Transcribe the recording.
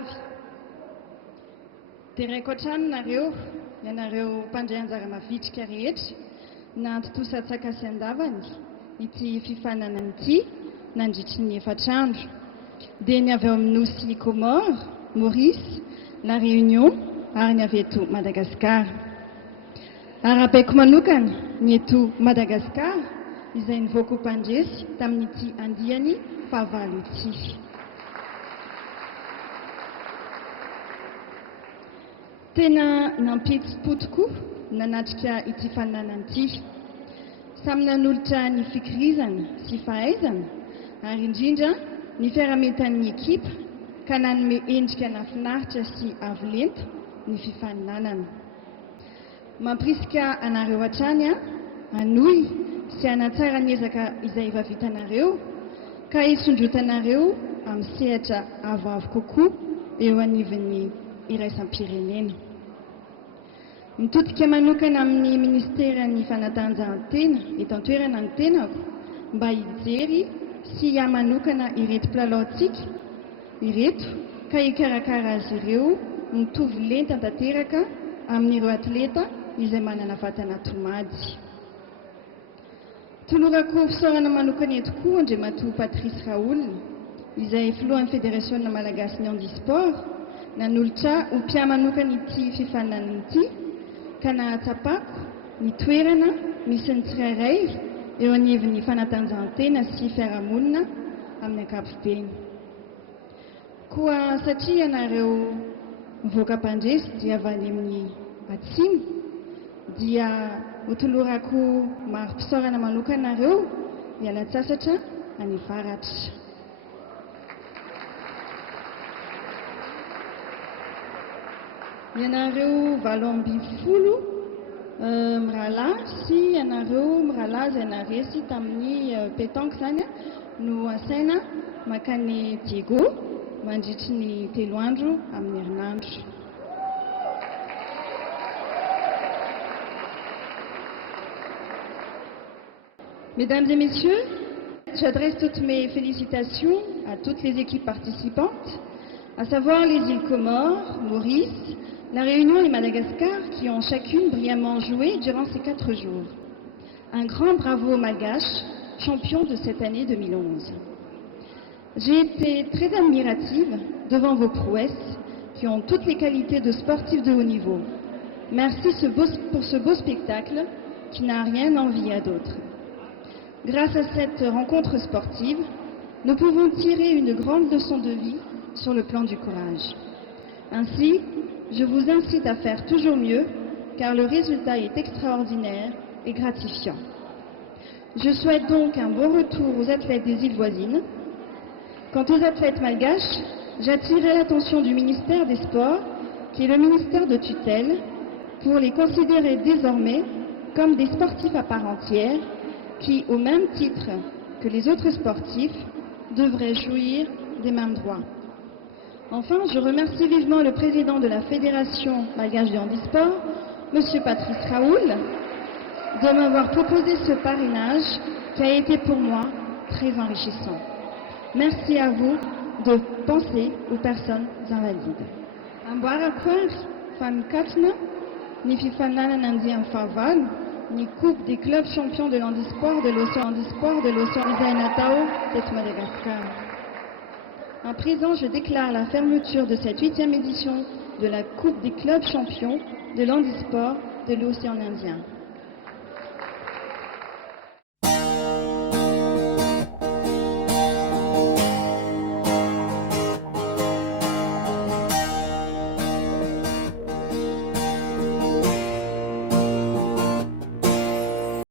avy. Dia raikotrany nareo, ianareo mpandray anjara mavitrika rehetra na antotosatsaika sy andavany ity fifanana ity nandritry ny efatr'andro. Dia ny avy ao amin'ny nosy Comore, Maurice, La Réunion ary ny avy eto Madagasikara. Arabaiko manokana ny eto Madagasikara izay nivoaka ho mpandresy tamin'ity andiany fahavalo ity. Tena nampidi-po tokoa nanatrika ity faninana ity. Samy nanolotra ny fikirizana sy fahaizana ary indrindra ny fiarametan'ny ekipa ka nanome endrika nafinaritra sy avolenta ny fifaninanana. Mampirisika anareo hatrany hanohy sy hanatsara ny ezaka izay efa vitanareo ka hisondrotanareo amin'ny sehatra avoavo kokoa eo anivon'ny iraisam-pirenena. Mitodika manokana amin'ny ministeran'ny fanatanjahantena eto an-toerana ny tenako mba hijery sy hamanokana ireto mpilalao-tsika ireto ka hikarakara azy ireo mitovy lenta tanteraka amin'ireo atleta izay manana vatana tomady. Tolorako fisaorana manokana eto koa Andriamatoa Patrice Raoul izay filohan'ny Fédération Malagasy ny handisport nanolotra ho mpiamanokana ity fifaninana ity ka nahatsapako ny toerana misy ny tsirairay eo anivon'ny fanatanjahantena sy fiarahamonina amin'ny ankapobeny. Koa satria ianareo mivoaka mpandresy dia avy any amin'ny atsimo dia hotolorako mari-pisaorana manokana nareo hiala-tsasatra any avaratra. Ianareo 20 mirahalahy sy ianareo mirahalahy izay naresy tamin'ny pétanque zany no asaina makany Diego mandritry ny 3 andro amin'ny herinandro. Mesdames et messieurs, j'adresse toutes mes félicitations à toutes les équipes participantes, à savoir les îles Comores, Maurice, La Réunion et Madagascar qui ont chacune brillamment joué durant ces 4 jours. Un grand bravo aux Malgaches, champions de cette année 2011. J'ai été très admirative devant vos prouesses qui ont toutes les qualités de sportifs de haut niveau. Merci pour ce beau spectacle qui n'a rien envié à d'autres. Grâce à cette rencontre sportive, nous pouvons tirer une grande leçon de vie sur le plan du courage. Ainsi, je vous incite à faire toujours mieux, car le résultat est extraordinaire et gratifiant. Je souhaite donc un bon retour aux athlètes des îles voisines. Quant aux athlètes malgaches, j'attirerai l'attention du ministère des Sports, qui est le ministère de tutelle, pour les considérer désormais comme des sportifs à part entière, qui, au même titre que les autres sportifs, devraient jouir des mêmes droits. Enfin, je remercie vivement le président de la Fédération malgache de handisport, M. Patrice Raoul, de m'avoir proposé ce parrainage qui a été pour moi très enrichissant. Merci à vous de penser aux personnes invalides. Amboarakwar, Famkatna, ni fifanana nandi en faval, ni coupe des clubs champions de l'handisport de l'océan Isainatao de Madagascar. À présent, je déclare la fermeture de cette 8e édition de la Coupe des clubs champions de l'handisport de l'océan Indien.